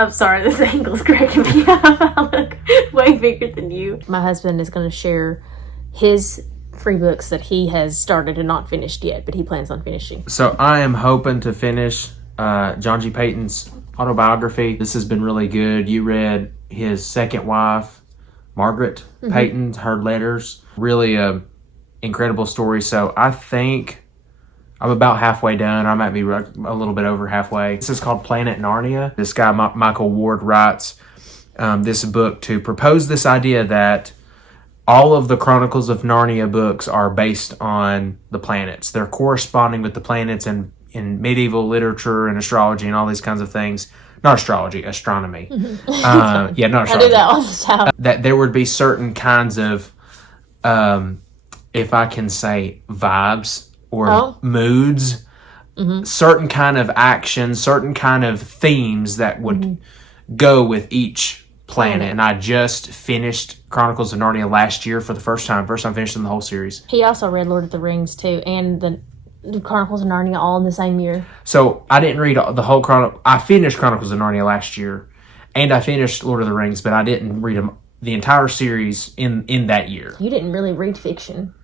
I'm sorry, this angle's cracking me up. I look way bigger than you. My husband is going to share his free books that he has started and not finished yet, but he plans on finishing. So I am hoping to finish John G. Payton's autobiography. This has been really good. You read his second wife, Margaret Payton, her letters. Really a incredible story. So I think I'm about halfway done. I might be a little bit over halfway. This is called Planet Narnia. This guy, Michael Ward, writes this book to propose this idea that all of the Chronicles of Narnia books are based on the planets. They're corresponding with the planets in medieval literature and astrology and all these kinds of things. Not astrology, astronomy. Not astrology. I do that all the time. That there would be certain kinds of, if I can say, vibes or moods, certain kind of actions, certain kind of themes that would go with each planet. And I just finished Chronicles of Narnia last year for the first time finishing the whole series. He also read Lord of the Rings too, and the Chronicles of Narnia all in the same year. So I didn't read the whole I finished Chronicles of Narnia last year, and I finished Lord of the Rings, but I didn't read the entire series in that year. You didn't really read fiction.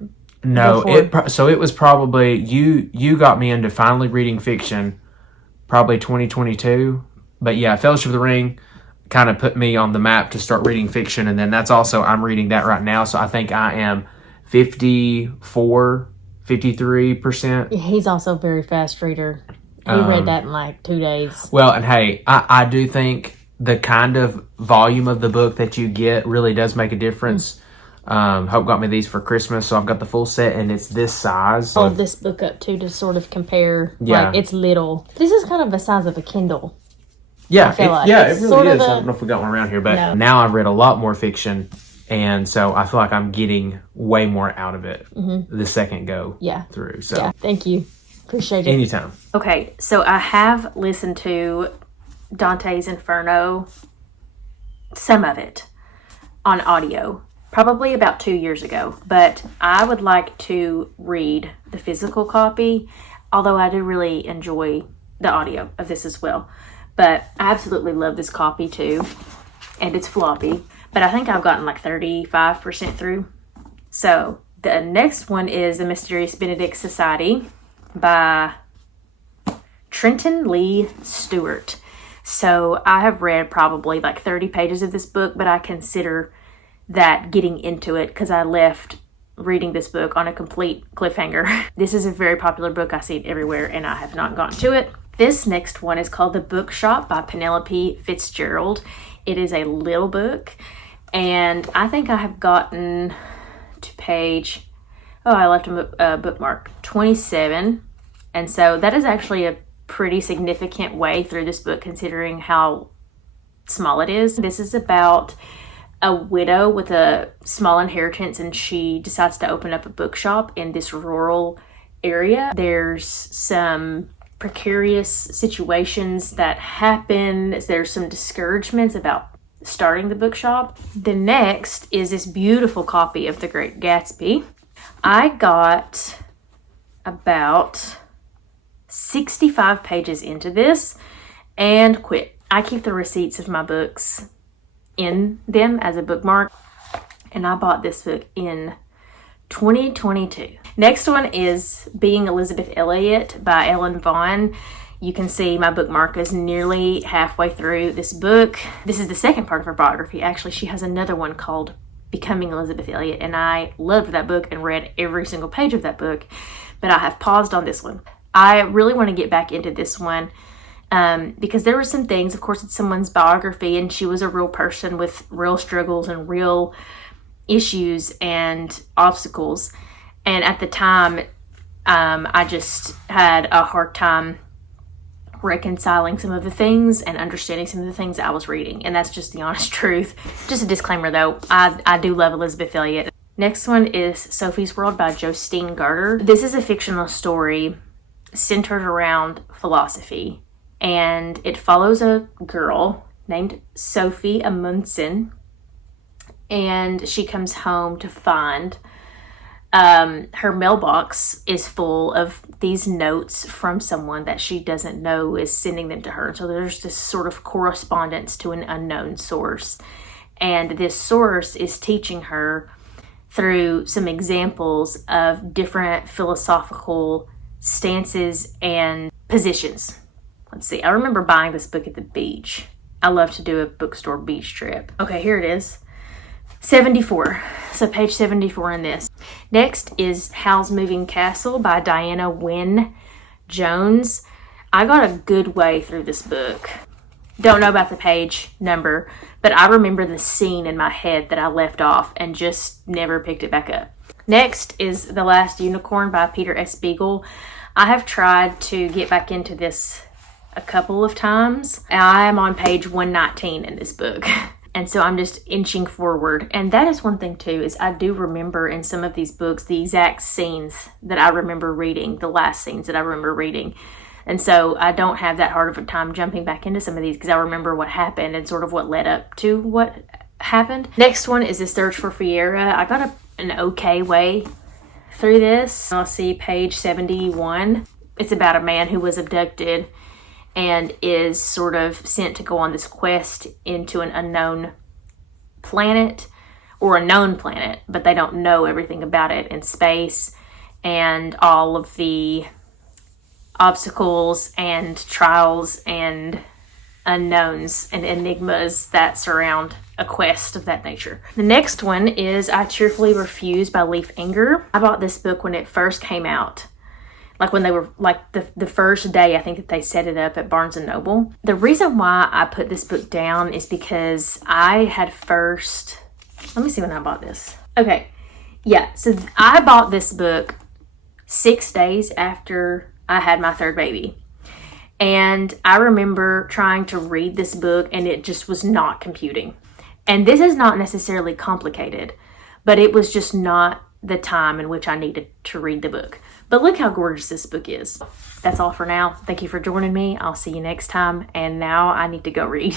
No, it was probably you got me into finally reading fiction, probably 2022. But yeah, Fellowship of the Ring kind of put me on the map to start reading fiction, and then I'm reading that right now. So I think I am 53%. He's also a very fast reader. He read that in like 2 days. Well, and hey, I do think the kind of volume of the book that you get really does make a difference. Hope got me these for Christmas, so I've got the full set, and it's this size. Hold this book up too to sort of compare. Yeah, like, it's little. This is kind of the size of a Kindle. Yeah, it really is. I don't know if we got one around here, but now I've read a lot more fiction, and so I feel like I'm getting way more out of it the second go through. So thank you. Appreciate it. Anytime. Okay, so I have listened to Dante's Inferno, some of it, on audio, probably about 2 years ago. But I would like to read the physical copy, although I do really enjoy the audio of this as well. But I absolutely love this copy too, and it's floppy. But I think I've gotten like 35% through. So the next one is The Mysterious Benedict Society by Trenton Lee Stewart. So I have read probably like 30 pages of this book, but I consider that getting into it because I left reading this book on a complete cliffhanger. This is a very popular book. I see it everywhere, and I have not gotten to it. This next one is called The Bookshop by Penelope Fitzgerald. It is a little book, and I think I have gotten to page, I left a bookmark, 27. And so that is actually a pretty significant way through this book considering how small it is. This is about a widow with a small inheritance, and she decides to open up a bookshop in this rural area. There's some precarious situations that happen. There's some discouragements about starting the bookshop. The next is this beautiful copy of The Great Gatsby. I got about 65 pages into this and quit. I keep the receipts of my books in them as a bookmark, and I bought this book in 2022. Next one is Being Elizabeth Elliot by Ellen Vaughn. You can see my bookmark is nearly halfway through this book. This is the second part of her biography. Actually, she has another one called Becoming Elizabeth Elliot, and I loved that book and read every single page of that book, but I have paused on this one. I really want to get back into this one because there were some things, of course, it's someone's biography, and she was a real person with real struggles and real issues and obstacles. And at the time, I just had a hard time reconciling some of the things and understanding some of the things I was reading. And that's just the honest truth. Just a disclaimer though, I do love Elizabeth Elliot. Next one is Sophie's World by Justine Garter. This is a fictional story centered around philosophy, and it follows a girl named Sophie Amundsen, and she comes home to find her mailbox is full of these notes from someone that she doesn't know is sending them to her. So there's this sort of correspondence to an unknown source. And this source is teaching her through some examples of different philosophical stances and positions. Let's see, I remember buying this book at the beach. I love to do a bookstore beach trip. Okay, here it is. 74. So page 74 in this. Next is Howl's Moving Castle by Diana Wynne Jones. I got a good way through this book. Don't know about the page number, but I remember the scene in my head that I left off and just never picked it back up. Next is The Last Unicorn by Peter S. Beagle. I have tried to get back into this a couple of times. I am on page 119 in this book. And so I'm just inching forward. And that is one thing too, is I do remember in some of these books, the exact scenes that I remember reading, the last scenes that I remember reading. And so I don't have that hard of a time jumping back into some of these because I remember what happened and sort of what led up to what happened. Next one is The Search for Fiera. I got an okay way through this. I'll see page 71. It's about a man who was abducted and is sort of sent to go on this quest into an unknown planet, or a known planet, but they don't know everything about it in space, and all of the obstacles and trials and unknowns and enigmas that surround a quest of that nature. The next one is I Cheerfully Refuse by Leif Enger. I bought this book when it first came out. Like when they were, like the first day, I think that they set it up at Barnes & Noble. The reason why I put this book down is because I had first, let me see when I bought this. Okay, yeah, so I bought this book 6 days after I had my third baby. And I remember trying to read this book and it just was not computing. And this is not necessarily complicated, but it was just not the time in which I needed to read the book. But look how gorgeous this book is. That's all for now. Thank you for joining me. I'll see you next time. And now I need to go read.